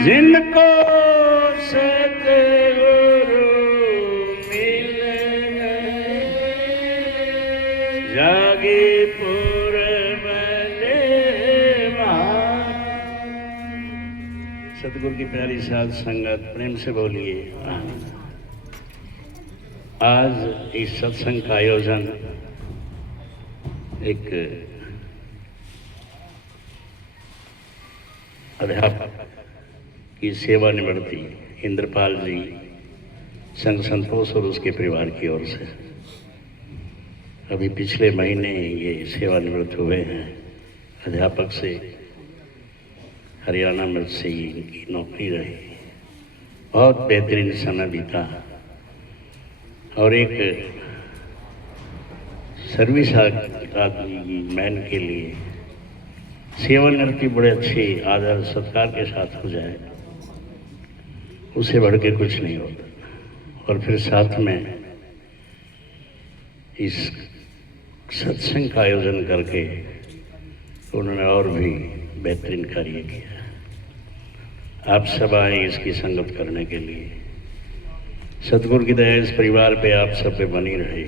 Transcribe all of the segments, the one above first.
जिनको सतगुरु मिल गए जागे सतगुरु की प्यारी साध संगत प्रेम से बोलिए आनंद। आज इस सत्संग का आयोजन एक अध्यापक की सेवानिवृत्ति इंद्रपाल जी संघ संतोष और उसके परिवार की ओर से अभी पिछले महीने ये सेवानिवृत्त हुए हैं। अध्यापक से हरियाणा में से इनकी नौकरी रही, बहुत बेहतरीन समय बीता और एक सर्विस आदमी मैन के लिए सेवानिवृत्ति बड़े अच्छे आदर सत्कार के साथ हो जाए, उससे बढ़ के कुछ नहीं होता। और फिर साथ में इस सत्संग का आयोजन करके उन्होंने और भी बेहतरीन कार्य किया। आप सब आए इसकी संगत करने के लिए। सतगुरु की दया इस परिवार पे आप सब पे बनी रहे,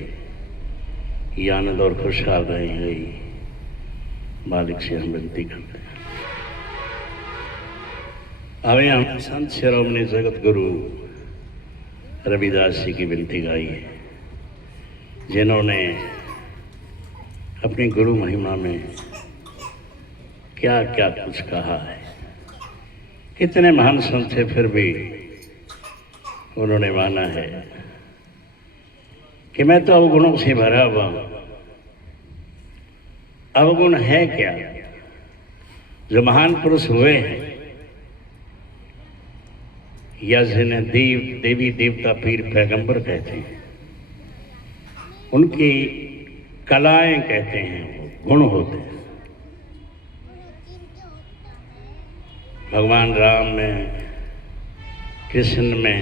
ये आनंद और खुशहाल रहे हैं, मालिक से हम विनती करते हैं। अभी हम संत शिरोमणि जगत गुरु रविदास जी की विनती गाई है, जिन्होंने अपनी गुरु महिमा में क्या क्या कुछ कहा है। कितने महान संत थे, फिर भी उन्होंने माना है कि मैं तो अवगुणों से भरा हुआ हूं। अवगुण है क्या? जो महान पुरुष हुए हैं या जिन्हें देवी देवता पीर पैगंबर कहते हैं, उनकी कलाएं कहते हैं, गुण होते हैं। भगवान राम में, कृष्ण में,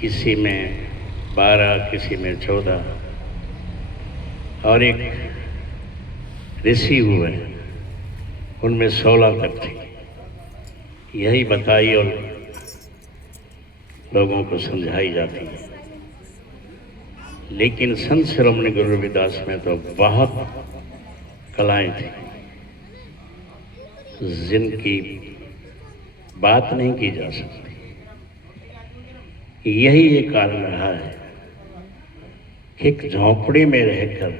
किसी में 12, किसी में 14 और एक ऋषि हुए उनमें 16 तक थी। यही बताई और लोगों को समझाई जाती है। लेकिन संत शिरोमणि गुरु रविदास में तो बहुत कलाएं थी जिनकी बात नहीं की जा सकती। यही एक कारण रहा है कि एक झोंपड़ी में रहकर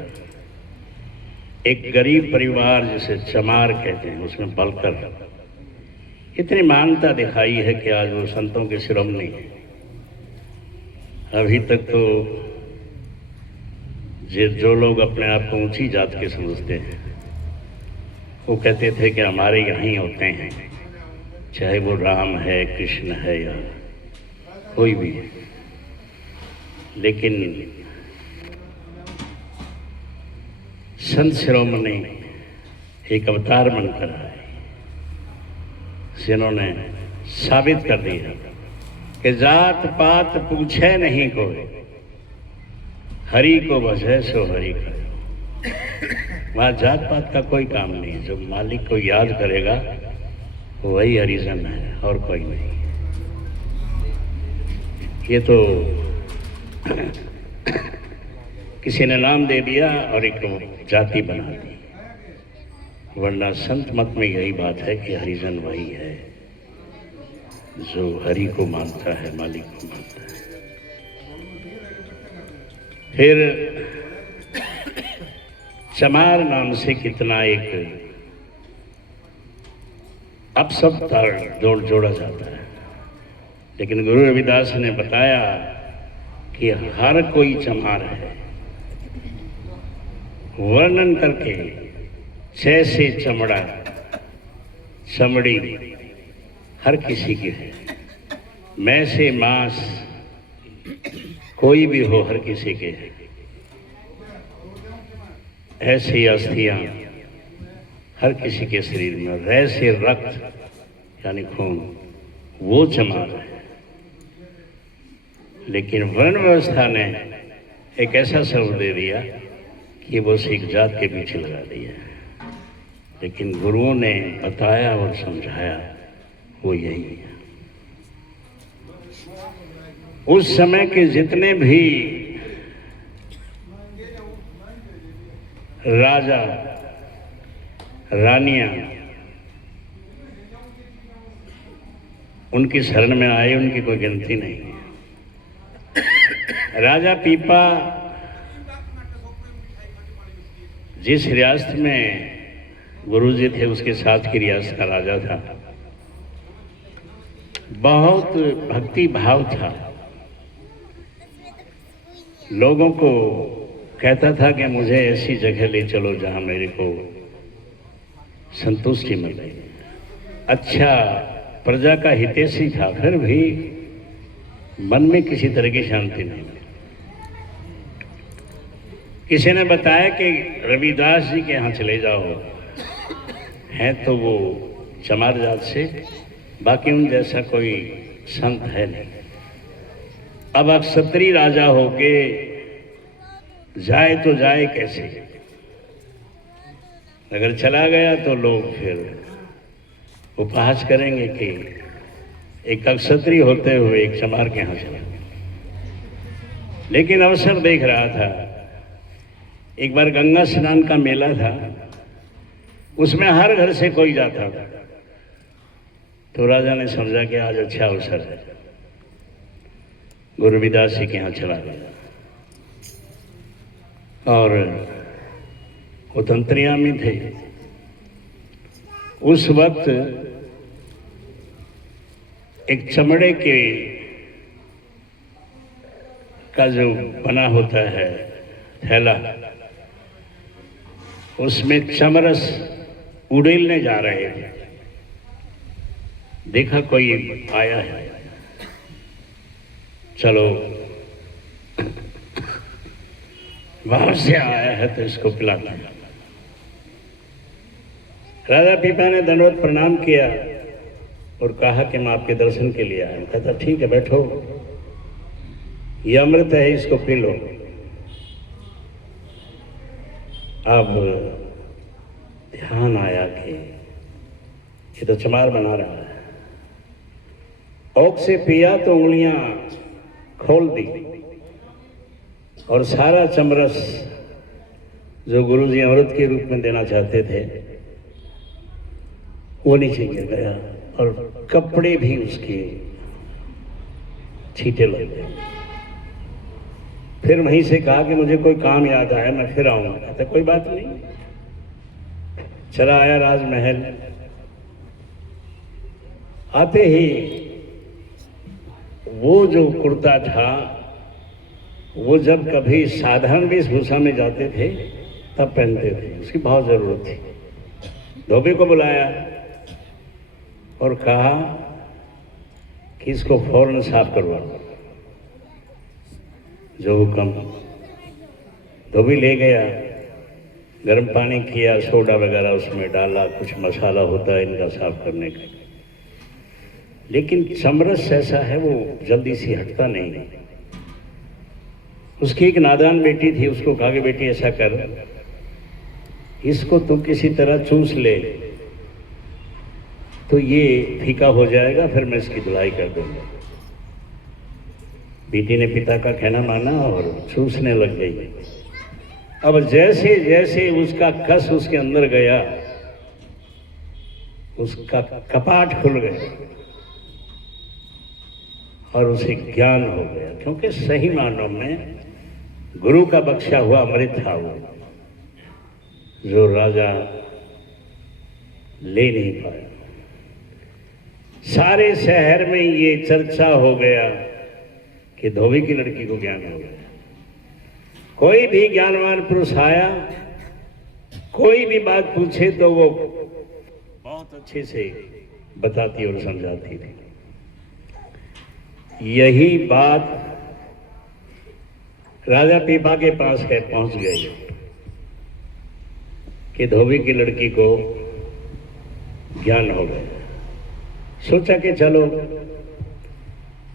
एक गरीब परिवार जिसे चमार कहते हैं उसमें पलकर इतनी मानता दिखाई है कि आज वो संतों के शिरोमणि है। अभी तक तो जो लोग अपने आप को ऊंची जात के समझते हैं वो कहते थे कि हमारे यहीं होते हैं, चाहे वो राम है, कृष्ण है या कोई भी है। लेकिन संत शिरोमणि एक अवतार बनकर आए, जिन्होंने साबित कर दिया कि जात पात पूछे नहीं कोई, हरि को भजे सो हरि करे। वहाँ जात पात का कोई काम नहीं, जो मालिक को याद करेगा वही हरिजन है और कोई नहीं। ये तो किसी ने नाम दे दिया और एक जाति बना दी, वरना संत मत में यही बात है कि हरिजन वही है जो हरि को मानता है, मालिक को मानता है। फिर चमार नाम से कितना एक अपशब्द जोड़ा जाता है, लेकिन गुरु रविदास ने बताया कि हर कोई चमार है। वर्णन करके जैसे चमड़ा, चमड़ी हर किसी की है, मैं से मांस कोई भी हो हर किसी के है, ऐसी अस्थियां हर किसी के शरीर में, वैसे रक्त यानी खून वो चमार है। लेकिन वर्ण व्यवस्था ने एक ऐसा शब्द दे दिया कि वो सिख जात के पीछे लगा दिया। लेकिन गुरुओं ने बताया और समझाया वो यही है। उस समय के जितने भी राजा रानियां उनकी शरण में आए, उनकी कोई गिनती नहीं है। राजा पीपा जिस रियासत में गुरुजी थे उसके साथ की रियासत का राजा था। बहुत भक्ति भाव था, लोगों को कहता था कि मुझे ऐसी जगह ले चलो जहां मेरे को संतुष्टि मिले। अच्छा प्रजा का हितैषी था, फिर भी मन में किसी तरह की शांति नहीं। किसी ने बताया कि रविदास जी के यहाँ चले जाओ, हैं तो वो चमार जात से, बाकी उन जैसा कोई संत है नहीं। अब क्षत्रिय राजा होके जाए तो जाए कैसे? अगर चला गया तो लोग फिर उपहास करेंगे कि एक क्षत्रिय होते हुए एक चमार के यहाँ चला। लेकिन अवसर देख रहा था। एक बार गंगा स्नान का मेला था, उसमें हर घर से कोई जाता था। तो राजा ने समझा कि आज अच्छा अवसर है, गुरु रविदास जी के यहाँ चला गया। और वो तंत्रियामी थे। उस वक्त एक चमड़े के का जो बना होता है थैला, उसमें चमरस उड़ेलने जा रहे थे। देखा कोई आया है, चलो वहां से आया है तो इसको पिलाना। राजा पीपा ने दंडवत प्रणाम किया और कहा कि मैं आपके दर्शन के लिए आया हूं। कहता ठीक है बैठो, ये अमृत है, इसको पी लो। अब ध्यान आया कि ये तो चमार बना रहा है। औक से पिया तो उंगलियां खोल दी और सारा चमरस जो गुरुजी अमृत के रूप में देना चाहते थे वो नीचे गिर गया और कपड़े भी उसके छींटे लग गए। फिर वहीं से कहा कि मुझे कोई काम याद आया, मैं फिर आऊंगा। कहता कोई बात नहीं। चला आया राजमहल। आते ही वो जो कुर्ता था वो जब कभी साधारण वेशभूषा में जाते थे तब पहनते थे, उसकी बहुत जरूरत थी। धोबी को बुलाया और कहा कि इसको फौरन साफ करवा। जो हुक्म। धोबी ले गया, गर्म पानी किया, सोडा वगैरह उसमें डाला, कुछ मसाला होता है इनका साफ करने का। लेकिन चमरस ऐसा है वो जल्दी से हटता नहीं। उसकी एक नादान बेटी थी, उसको कहा कि बेटी ऐसा कर, इसको तुम किसी तरह चूस ले तो ये फीका हो जाएगा, फिर मैं इसकी धुलाई कर दूंगा। बेटी ने पिता का कहना माना और चूसने लग गई। अब जैसे जैसे उसका कस उसके अंदर गया, उसका कपाट खुल गया और उसे ज्ञान हो गया, क्योंकि सही मानों में गुरु का बख्शा हुआ अमृत था वो, जो राजा ले नहीं पाया। सारे शहर में ये चर्चा हो गया कि धोबी की लड़की को ज्ञान हो गया। कोई भी ज्ञानवान पुरुष आया, कोई भी बात पूछे तो वो बहुत अच्छे से बताती और समझाती थी। यही बात राजा पीपा के पास है पहुंच गई कि धोबी की लड़की को ज्ञान हो गया। सोचा कि चलो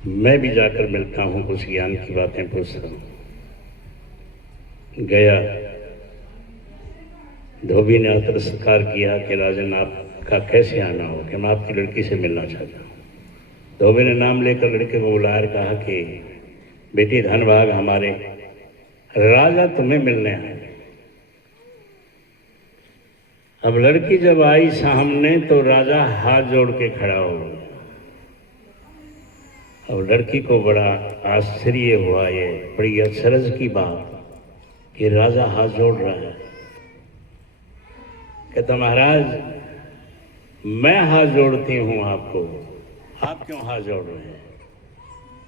मैं भी जाकर मिलता हूं, कुछ ज्ञान की बातें पूछता हूं। गया, धोबी ने आदर सत्कार किया कि राजन आप का कैसे आना हो कि मैं आपकी लड़की से मिलना चाहता हूँ। धोबी ने नाम लेकर लड़के को बुलाया, कहा कि बेटी धनभाग, हमारे राजा तुम्हें मिलने आए। अब लड़की जब आई सामने तो राजा हाथ जोड़ के खड़ा हो गया। अब लड़की को बड़ा आश्चर्य हुआ, ये बड़ी अचरज की बात कि राजा हाथ जोड़ रहा है। कहता महाराज मैं हाथ जोड़ती हूँ आपको, आप क्यों हाथ जोड़ रहे हैं?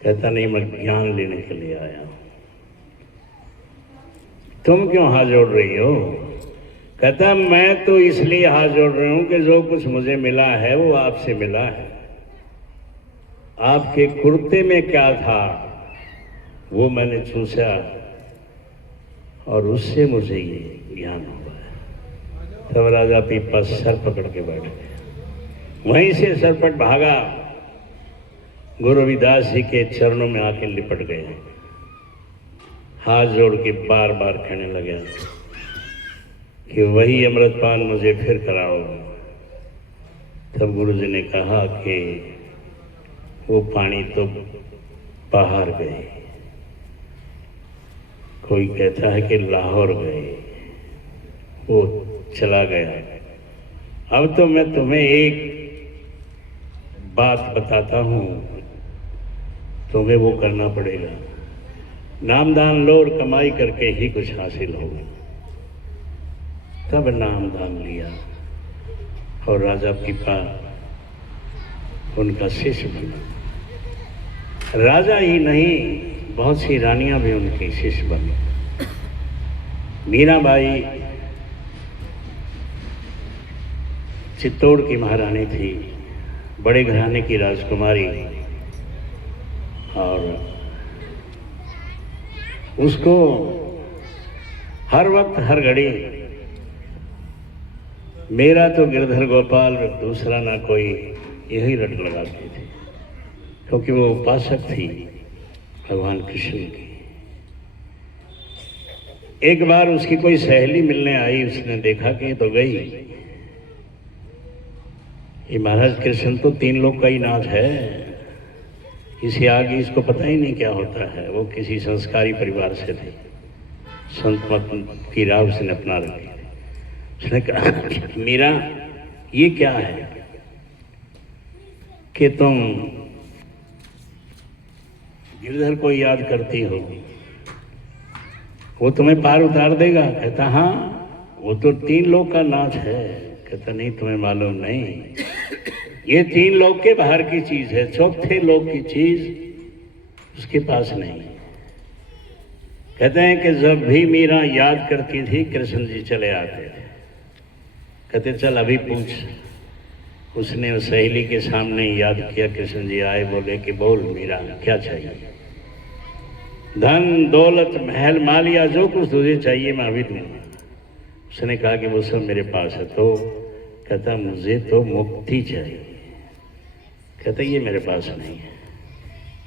कहता नहीं, मैं ज्ञान लेने के लिए आया हूँ। तुम क्यों हाथ जोड़ रही हो? कहता मैं तो इसलिए हाथ जोड़ रही हूँ कि जो कुछ मुझे मिला है वो आपसे मिला है। आपके कुर्ते में क्या था वो मैंने चूसा और उससे मुझे ये ज्ञान हुआ है। तब राजा पीपा सर पकड़ के बैठ गए। वहीं से सरपट भागा, गुरु रविदास जी के चरणों में आके लिपट गए, हाथ जोड़ के बार बार कहने लगे कि वही अमृतपान मुझे फिर कराओ। तब गुरु जी ने कहा कि वो पानी तो बाहर गए, कोई कहता है कि लाहौर गए, वो चला गया। अब तो मैं तुम्हें एक बात बताता हूँ, तुम्हें वो करना पड़ेगा। नामदान लो और कमाई करके ही कुछ हासिल होगा। तब नामदान लिया और राजा पीपा उनका शिष्य बना। राजा ही नहीं, बहुत सी रानियां भी उनकी शिष्य बनी। मीराबाई चित्तौड़ की महारानी थी, बड़े घराने की राजकुमारी, और उसको हर वक्त हर घड़ी मेरा तो गिरधर गोपाल दूसरा ना कोई, यही रट लगाती थी, क्योंकि वो उपासक थी भगवान कृष्ण की। एक बार उसकी कोई सहेली मिलने आई, उसने देखा कि तो गई, ये महाराज कृष्ण तो 3 लोग का ही नाथ है, इसे आगे इसको पता ही नहीं क्या होता है। वो किसी संस्कारी परिवार से थे, संत मत की राह उसने अपना रखी। उसने कहा मीरा ये क्या है कि तुम गिरधर को याद करती हो, वो तुम्हें पार उतार देगा? कहता हाँ, वो तो 3 लोग का नाथ है। कहता नहीं, तुम्हें मालूम नहीं, ये 3 लोग के बाहर की चीज है, 4थे लोग की चीज उसके पास नहीं। कहते हैं कि जब भी मीरा याद करती थी कृष्ण जी चले आते थे। कहते चल अभी पूछ। उसने उस सहेली के सामने याद किया, कृष्ण जी आए, बोले कि बोल मीरा क्या चाहिए? धन दौलत महल मालिया जो कुछ तुझे चाहिए मैं अभी दूंगा। उसने कहा कि वो सब मेरे पास है। तो कहता मुझे तो मुक्ति चाहिए। कहता ये मेरे पास नहीं है,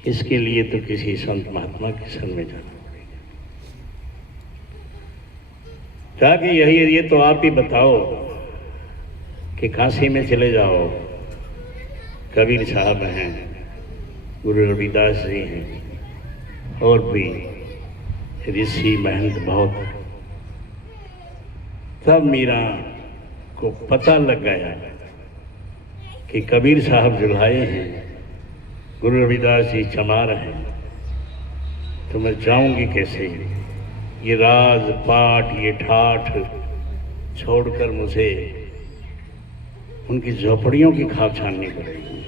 इसके लिए तो किसी संत महात्मा के शरण में जाना पड़ेगा। कहा कि यही ये तो आप ही बताओ कि काशी में चले जाओ, कबीर साहब हैं, गुरु रविदास जी हैं, और भी ऋषि महंत बहुत। तब मीरा को पता लग गया कि कबीर साहब जुलाए हैं, गुरु रविदास जी चमार हैं, तो मैं जाऊंगी कैसे? ये राज पाठ ये ठाठ छोड़कर मुझे उनकी झोपड़ियों की खाप छाननी पड़ेगी।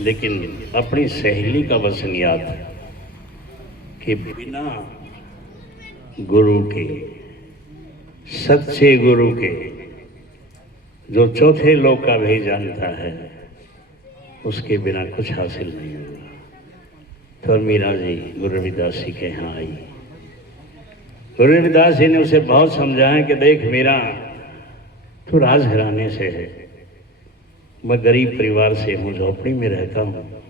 लेकिन अपनी सहेली का वचन याद है कि बिना गुरु के, सच्चे गुरु के, जो 4थे लोक का भी जानता है, उसके बिना कुछ हासिल नहीं होगा। तो मीरा जी गुरु रविदास जी के यहाँ आई। गुरु रविदास जी ने उसे बहुत समझाया कि देख मीरा, तू राजघराने से है, मैं गरीब परिवार से हूँ, झोपड़ी में रहता हूँ,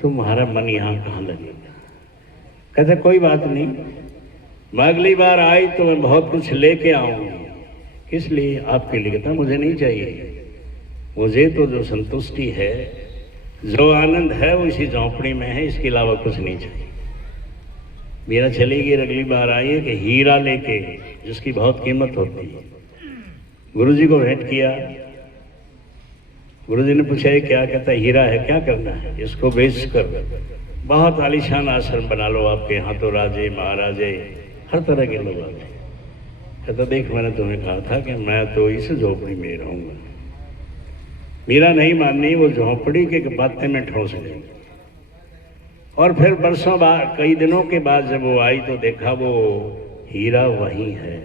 तुम्हारा मन यहाँ कहाँ लगेगा? कहते कोई बात नहीं, मैं अगली बार आई तो मैं बहुत कुछ लेके आऊँगी, इसलिए आपकी लिखता मुझे नहीं चाहिए। मुझे तो जो संतुष्टि है, जो आनंद है, वो इसी झोंपड़ी में है, इसके अलावा कुछ नहीं चाहिए। मेरा चलेगी अगली बार आइए कि हीरा लेके, जिसकी बहुत कीमत होती है। गुरुजी को भेंट किया, गुरुजी ने पूछा ये क्या? कहता है हीरा है, क्या करना है? इसको बेचकर बहुत आलीशान आश्रम बना लो, आपके यहाँ तो राजे महाराजे हर तरह के लोग आते हैं। कहता देख, मैंने तुम्हें कहा था कि मैं तो इस झोपड़ी में रहूँगा। मेरा नहीं माननी, वो झोंपड़ी के बातें में ठोस गई। और फिर बरसों बाद, कई दिनों के बाद जब वो आई तो देखा वो हीरा वही है।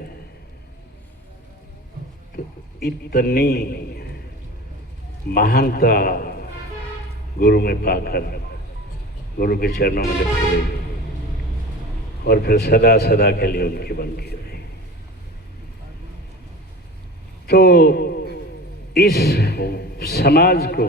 तो इतनी महानता गुरु में पाकर गुरु के चरणों में लिपट गई और फिर सदा सदा के लिए उनकी बन के रही। तो इस समाज को